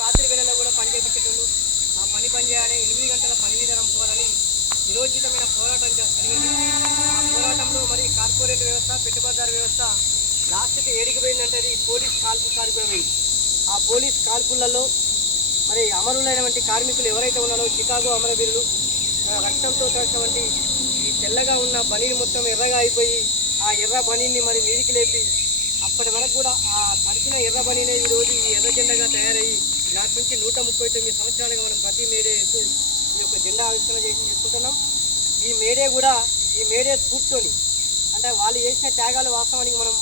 రాత్రి వేళలో కూడా పని చేపించేటోళ్ళు. ఆ పని పని చేయాలి ఎనిమిది గంటల పని విధానం పోవాలని నిరోచితమైన పోరాటం జరిగింది. ఆ పోరాటంలో మరి కార్పొరేట్ వ్యవస్థ పెట్టుబడిదారు వ్యవస్థ లాస్ట్కి ఏడికి పోయిందంటే అది పోలీస్ కాల్పు కార్యక్రమం ఆ పోలీస్ కాల్పులలో మరి అమరులైనటువంటి కార్మికులు ఎవరైతే ఉన్నారో చికాగో అమరవీరులు రక్తంతో తడిచినటువంటి ఈ తెల్లగా ఉన్న బనీని మొత్తం ఎర్రగా అయిపోయి ఆ ఎర్ర బనీని మరి మీదికి లేపి అప్పటి వరకు కూడా ఆ తరిచిన ఎర్ర బనీనే ఈరోజు ఈ ఎర్ర జెండగా తయారయ్యి నాటి నుంచి నూట ముప్పై తొమ్మిది సంవత్సరాలుగా మనం ప్రతి మేడే ఈ యొక్క జెండా ఆవిష్కరణ చేసి చేసుకుంటున్నాం ఈ మేడే కూడా ఈ మేడే స్ఫూర్తితోని అంటే వాళ్ళు చేసిన త్యాగాలు వాస్తవానికి మనం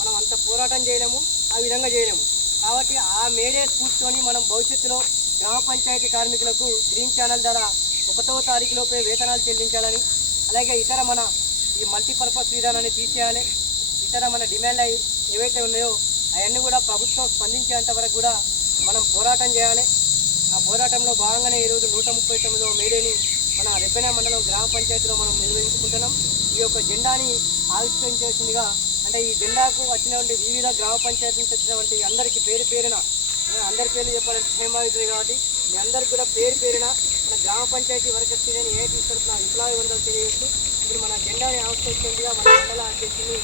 మనం అంత పోరాటం చేయలేము ఆ విధంగా చేయలేము. కాబట్టి ఆ మేడే స్ఫూర్తితోని మనం భవిష్యత్తులో గ్రామ పంచాయతీ కార్మికులకు గ్రీన్ ఛానల్ ద్వారా ఒకటో తారీఖులోపే వేతనాలు చెల్లించాలని అలాగే ఇతర మన ఈ మల్టీపర్పస్ విధానాన్ని తీసేయాలి ఇతర మన డిమాండ్లు ఏవైతే ఉన్నాయో అవన్నీ కూడా ప్రభుత్వం స్పందించేంత వరకు కూడా మనం పోరాటం చేయాలి. ఆ పోరాటంలో భాగంగానే ఈరోజు నూట ముప్పై తొమ్మిదవ మేడేని మన రెబ్బెన మండలం గ్రామ పంచాయతీలో మనం నిర్వహించుకుంటున్నాం. ఈ యొక్క జెండాని ఆవిష్కరించాల్సిందిగా అంటే ఈ జెండాకు వచ్చినటువంటి వివిధ గ్రామ పంచాయతీ నుంచి వచ్చినటువంటి అందరికీ పేరు పేరున అందరి పేర్లు చెప్పాలంటే క్షేమాయుతుంది కాబట్టి మీ అందరికి కూడా పేరు పేరున మన గ్రామ పంచాయతీ వర్కర్స్ యూనియన్ ఏ తీసుకొస్తున్న విప్లవ వందలు తెలియజేస్తూ ఇప్పుడు మన జెండాని ఆవిష్కరించేందుగా మన మండల అధ్యక్షుని